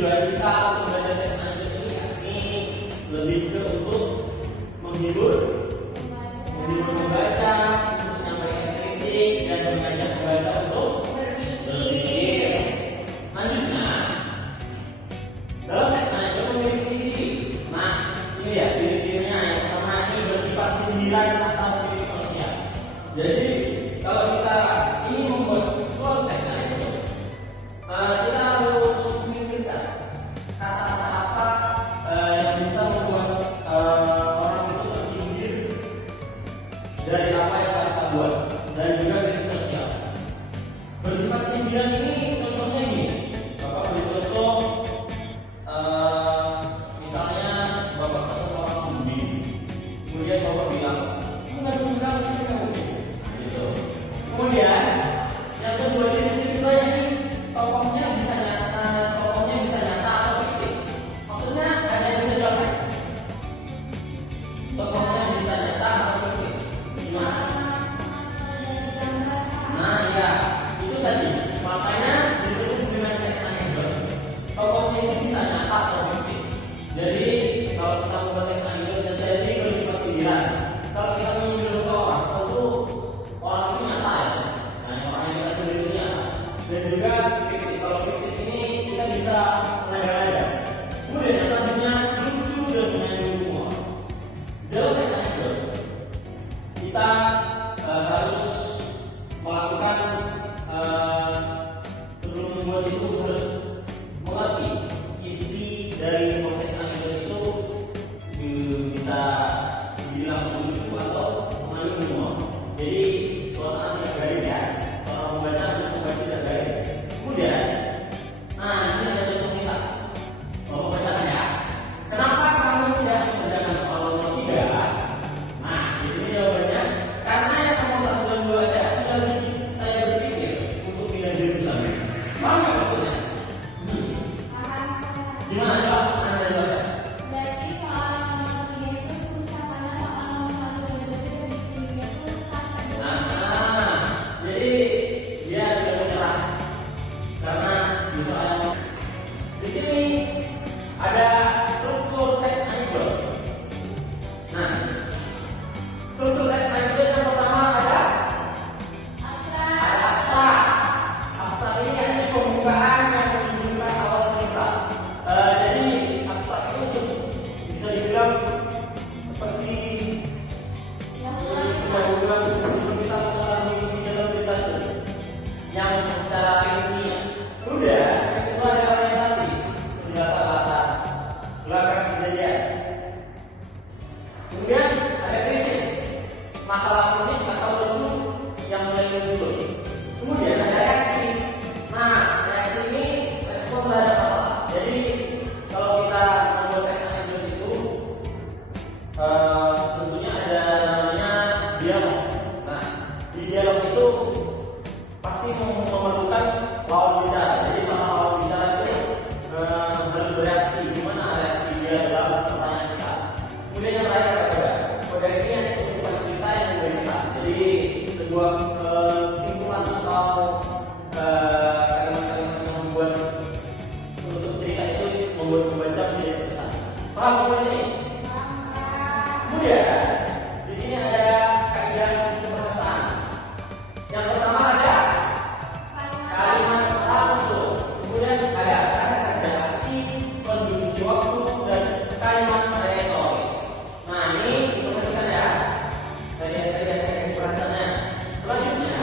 tujuan kita untuk belajar teks amnesti ini lebih ke untuk menghibur membaca, untuk menyampaikan kritik dan mengajak membaca untuk berpikir. Selanjutnya, dalam teks amnesti memiliki ciri-ciri. Nah, ini ya ciri-cirinya. Yang pertama ini bersifat sindiran atau kritik sosial. Jadi kalau kita ingin membuat suatu teks amnesti, kita harus memikirkan kata-kata apa yang bisa membuat orang itu tersindir dari apa yang kita buat, dan juga kritik sosial. Bersifat sindiran ini contohnya gini, Bapak beri contoh, misalnya Bapak ketemu orang sumbi, kemudian Bapak bilang, enggak suka gitu. Kemudian yang kedua ini tokohnya bisa nyata atau fiktif. Maksudnya ada yang bisa jelaskan? Tokohnya bisa nyata atau fiktif? Gimana? Nah ya, itu tadi. Makanya disebut dengan teks amnesti. Tokohnya itu bisa nyata atau fiktif. Jadi kalau kita membuat teks amnesti, jadi bersifat sindiran. Kalau kita menyindir seseorang, tentu orang itu nyata ya. Nah, orang yang kita sindir itu nyata. Dan juga fiktif. Kalau fiktif ini kita bisa mengada-ngada. Kemudian yang selanjutnya lucu dan mengandung humor. Dalam teks amnesti kita harus melakukan sebelum membuat itu harus mengerti isi dari sebuah teks amnesti itu bisa dibilang lucu atau mengandung humor. Jadi suasana tidak garing ya. Seorang membaca tidak garing. Kemudian, nah di sini ada contoh kita. Bapak bacakan ya. Kenapa kamu tidak mengerjakan soal nomor 3? Nah, di sini jawabannya karena yang nomor 1 dan 2 ada sudah saya berpikir untuk pindah jurusan. Paham nggak maksudnya? Gimana coba Anda jelaskan? Berarti soal nomor 3 itu susah karena soal nomor 1 dan 2 itu bikinnya tuh kan. Jadi dia sudah menyerah karena di soal di sini ada struktur teks amnesti. Nah, struktur teks amnesti yang pertama ada abstrak. Abstrak ini artinya pembukaan yang menunjukkan awal cerita. Jadi abstrak itu bisa dibilang seperti pendahuluan sebelum kita mengalami isi dalam cerita itu, yang secara rincinya. Kemudian yang kedua ada orientasi, penjelasan latar belakang kejadian. Kemudian ada krisis, masalah unik atau lucu yang mulai muncul. Kemudian ada reaksi. Nah, reaksi ini respon terhadap masalah. Jadi kalau kita membuat teks amnesti itu tentunya ada namanya dialog. Nah, di dialog itu pasti memerlukan lawan bicara. Jadi sama lawan bicara itu harus bereaksi. Gimana reaksi dia dalam pertanyaan kita. Kemudian yang terakhir ada kode ini ada kehidupan cerita yang berbeda. Jadi sebuah kesimpulan atau kalimat-kalimat yang membuat untuk cerita itu membuat pembaca menjadi terkesan. Paham sampai sini? Kemudian di sini ada kaidah kebahasaan. Yang pertama ada kalimat langsung. Kemudian ada kata-kata aksi, konjungsi waktu, dan kalimat retoris. Nah ini diperhatikan ya. Kaidah kebahasanya. Selanjutnya,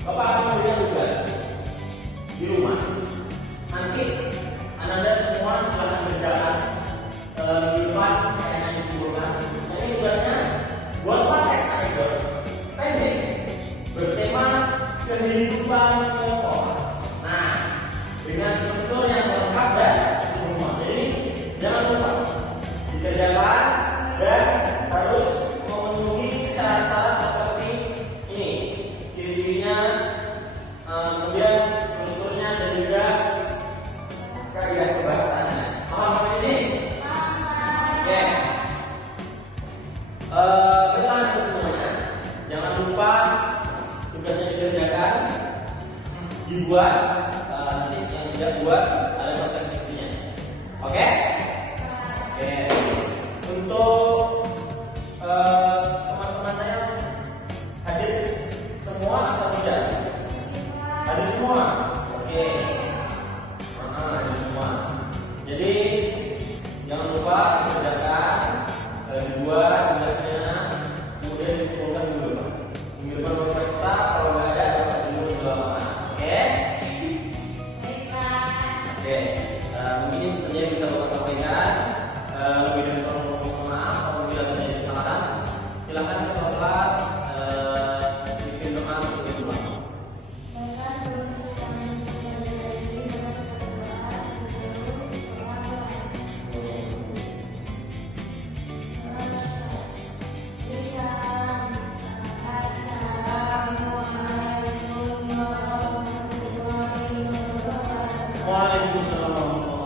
Bapak akan memberikan tugas di rumah. Nanti Anda semua silahkan kerjakan di depan kayak yang dikumpulkan. Ini tugasnya buatlah teks amnesti pendek bertema kehidupan sekolah. Nah, dengan struktur yang lengkap dan semua. Jadi jangan lupa dikerjakan dan harus memenuhi syarat-syarat seperti ini. Ciri-cirinya, kemudian strukturnya dan juga kaidah kebahasaannya. Paham sampai sini? Oke. Baiklah semuanya. Jangan lupa tugasnya dikerjakan, dibuat siap buat ada konsekuensinya. Oke? Oke. Untuk teman-teman saya hadir semua atau tidak? Hadir semua. Oke. Hadir semua. Jadi jangan lupa dikerjakan dua tugasnya, kemudian dikumpulkan dulu. Minggu depan periksa, kalau nggak ada dapat dulu di lapangan. Oke? Oke. Mungkin itu saja yang bisa Bapak sampaikan. Lebih dari mohon maaf apabila terjadi kesalahan. Silakan ketua kelas bikin doa untuk kedua. Waalaikumsalam.